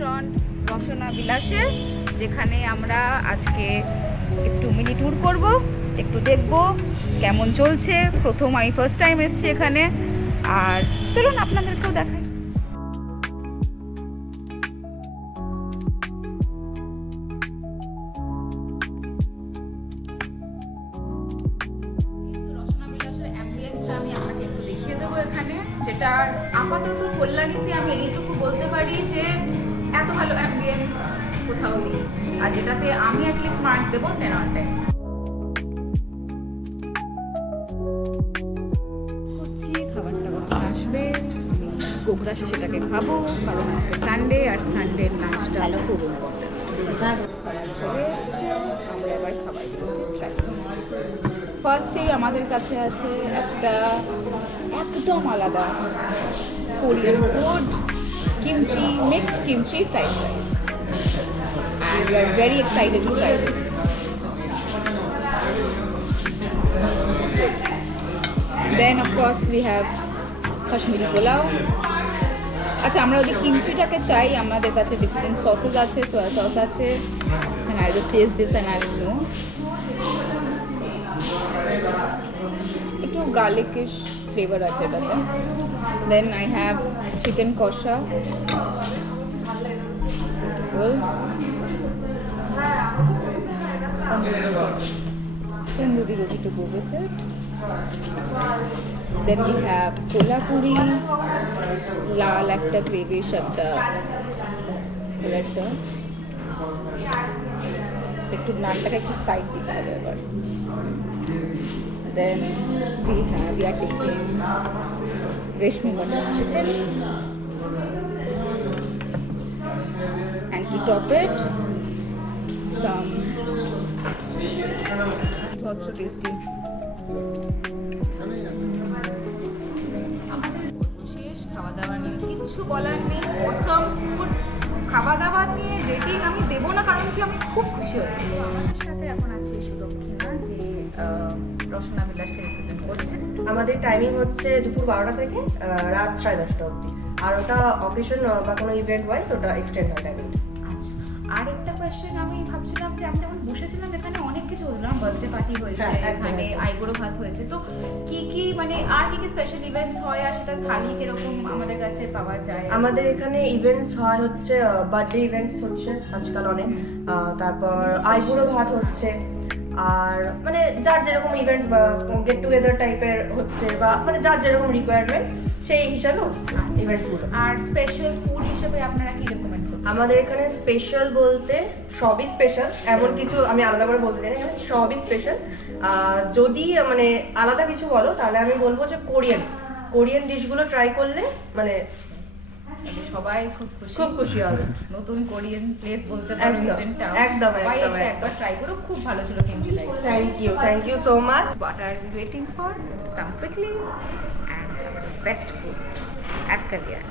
Restaurant রসনা বিলাসে, যেখানে আমরা আজকে একটু মিনি ট্যুর করব, একটু দেখব কেমন চলছে। আমি ফার্স্ট টাইম এসেছি এখানে, আর চলুন আপনাদেরকেও দেখাই। আমি আপনাকে একটু দেখিয়ে দেবো এখানে, যেটা আপাতত কল্যাণীতে আমি এইটুকু বলতে পারি যে এত ভালো অ্যাম্বিয়েন্স কোথাও নেই, আর যেটাতে আমি অ্যাটলিস্ট মার্ক দেবো 10 on 10। খাবারটা কখন আসবে, গোগ্রাসে সেটাকে খাবো, কারণ আজকে সানডে, আর সানডের লাঞ্চটা খুব চলে এসছে। আমরা এবার খাবার ট্রাই করবো। ফার্স্টেই আমাদের কাছে আছে একটা একদম আলাদা Korean food, kimchi, mixed kimchi fried rice, and we are very excited to try this. Then of course we have Kashmiri pulao. আচ্ছা, আমরা যদি কিমচিটাকে চাই, আমাদের কাছে ডিফারেন্ট সসেস আছে, সয়া সস আছে, and I'll just taste this and I'll know. একটু গার্লিকিশ flavour আছে এটাতে। দেন আই হ্যাভ চিকেন কষা, তন্দুরি রুটি to go with it. Then we have kolhapuri, লাল একটা গ্রেভিশ একটা কালারটা। একটু নানটাকে একটু সাইড দিতে হবে এবার। Then we are taking reshmi mutton chicken, and to top it some also tasty. শেষ খাওয়া দাওয়া নিয়ে কিচ্ছু বলার নেই, অসম ফুড। খাওয়া দাওয়া নিয়ে রেটিং আমি দেবো না, কারণ কি আমি খুব খুশি হয়ে গেছি। সাথে এখন আছে সুদক্ষিণা, যে রসনা বিলাসকে রিপ্রেজেন্ট করছে। আমাদের টাইমিং হচ্ছে দুপুর 12টা থেকে রাত 10:30 অবধি, আর ওটা অকেশন বা কোনো ইভেন্ট ওয়াইজ ওটা এক্সটেন্ড হয় টাইমিং। আচ্ছা, আর একটা কোয়েশ্চেন আমি ভাবছিলাম যে আমি যখন বসেছিলাম এখানে অনেক কিছু হলো না, বার্থডে পার্টি হয়েছে, এখানে আইবুড়ো ভাত হয়েছে, তো কি মানে আর কি স্পেশাল ইভেন্টস হয়, আর সেটা থালি কিরকম আমাদের কাছে পাওয়া যায়? আমাদের এখানে ইভেন্টস হয় হচ্ছে বার্থডে ইভেন্টস হচ্ছে আজকাল অনেক, তারপর আইবুড়ো ভাত হচ্ছে, আর মানে যার যেরকম ইভেন্টস বা গেট টুগেদার টাইপের হচ্ছে, বা মানে যার যেরকম রিকোয়ারমেন্ট সেই হিসাবে ইভেন্টসগুলো। আর স্পেশাল ফুড হিসেবে আপনারা কি রেকমেন্ড করেন? আমাদের এখানে স্পেশাল বলতে সবই স্পেশাল, এমন কিছু আমি আলাদা করে বলতে চাই না, এখানে সবই স্পেশাল। যদি মানে আলাদা কিছু বলো তাহলে আমি বলবো যে কোরিয়ান ডিশগুলো ট্রাই করলে মানে সবাই খুব খুশি হবে। নতুন কোরিয়ান প্লেস বলতে পারো একদম একবার ট্রাই করো, খুব ভালো ছিল kimchi rice. Thank you so much. What are we waiting for? Come quickly and have the best food at Kalyan.